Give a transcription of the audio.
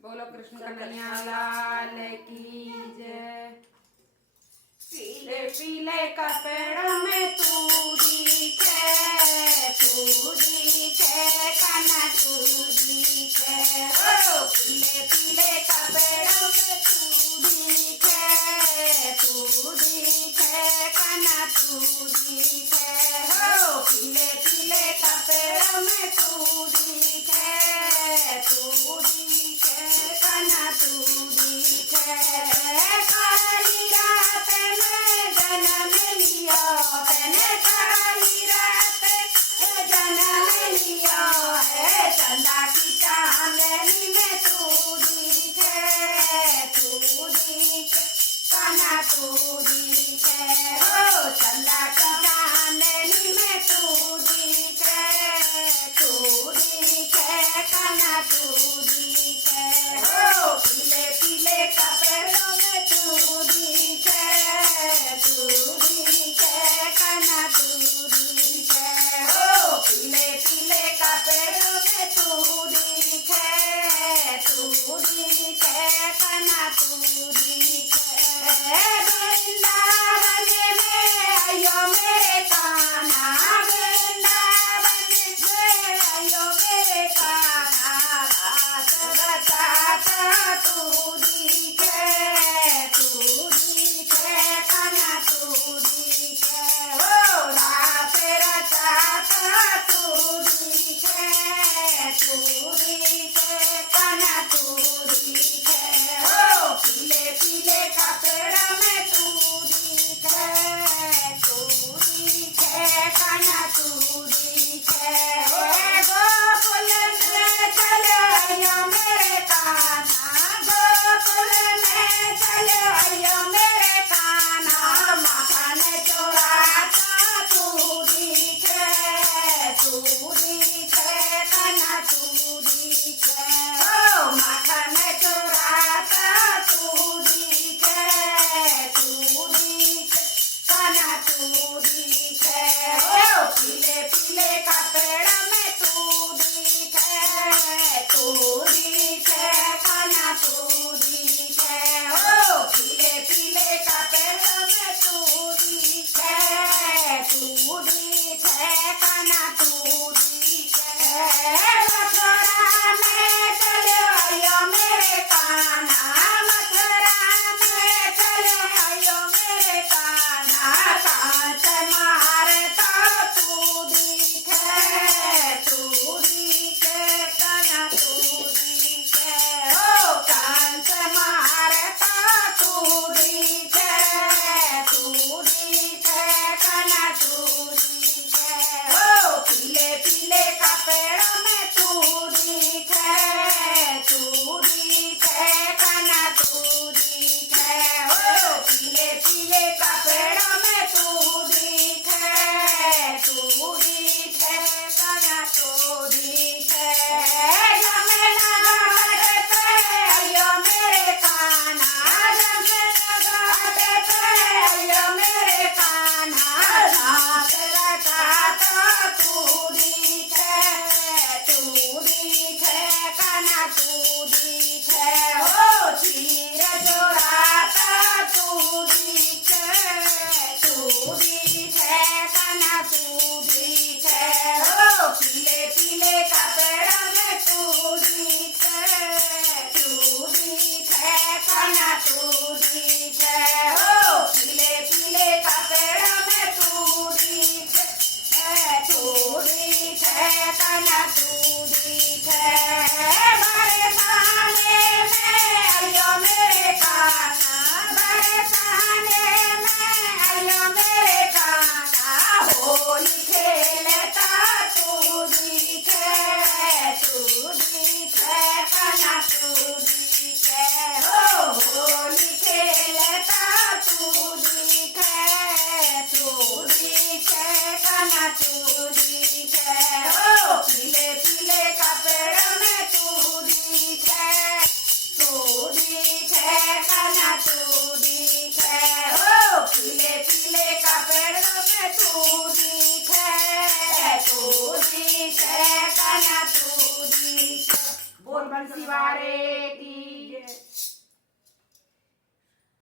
बोलो कृष्ण कन्हैया लाल की जय। पीले पीले कपड़ों में तू दिखे, तू दिखे कान्हा तू दिखे। ओ पीले पीले कपड़ों में तू दिखे, तू दिखे कान्हा तू दिखे। ओ पीले पीले कपड़ों में तू दिखे, तू दिखे कान्हा तू दिखे। काली रात में जन्म लिया, तने काली रात में जन्म लिया है। चंदा की चांदनी में तू दिखे, तू दिखे कान्हा तू दिखे। हो चंदा की चांदनी में तू दिखे, तू दिखे कान्हा तू दिखे। हो पीले पीले कपड़ों में तू दिखे, तू दिखे कान्हा तू दिखे। हो पीले पीले कपड़ों में तू दिखे, तू दिखे कान्हा तू दिखे। वृंदावन में आयो मेरे कान्हा, वृंदावन में आयो मेरे कान्हा। रात रचाता तू दिखे, तू दिखे कान्हा तू दिखे। हो रात रचाता तू दिखे, तू दिखे कान्हा तू दिखे। हो पीले पीले कपड़ों में तू दिखे, तू दिखे कान्हा तू दिखे। गोकुल में चले आयो मेरे कान्हा, गोकुल में चले आयो मेरे कान्हा। माखन चोराता तू दिखे, तू दिखे कान्हा तू दिखे। हो माखन चोराता तू दिखे, तू दिखे कान्हा तू दिखे। हो पीले पीले कपड़ों में तू दिखे, तू दिखे कान्हा तू दिखे। हो पीले पीले कपड़ों में तू दिखे, तू दिखे कान्हा तू दिखे। मथुरा में चले आयो मेरे कान्हा, मथुरा में चले आयो मेरे कान्हा। कांच मारता तू दिखे, तू दिखे कान्हा तू दिखे। हो कांच मारता तू दिखे, तू दिखे कान्हा तू दिखे। हो पीले पीले कपड़ों में तू दिखे, तू दिखे कान्हा तू दिखे। हो पीले पीले कपड़ों में तू दिखे, तू दिखे कान्हा तू दिखे। जमुना घाट पे आयो मेरे कान्हा, जमुना घाट पे आयो मेरे कान्हा। रात रचाता तू दिखे, तू दिखे कान्हा तू दिखे। हो चीर चोराता तू दिखे, तू दिखे कान्हा तू दिखे। हो पीले पीले कपड़ों में तू दिखे, तू दिखे कान्हा तू दिखे। हो पीले पीले कपड़ों में तू दिखे, तू दिखे कान्हा तू दिखे। बरसाने वारे की जय।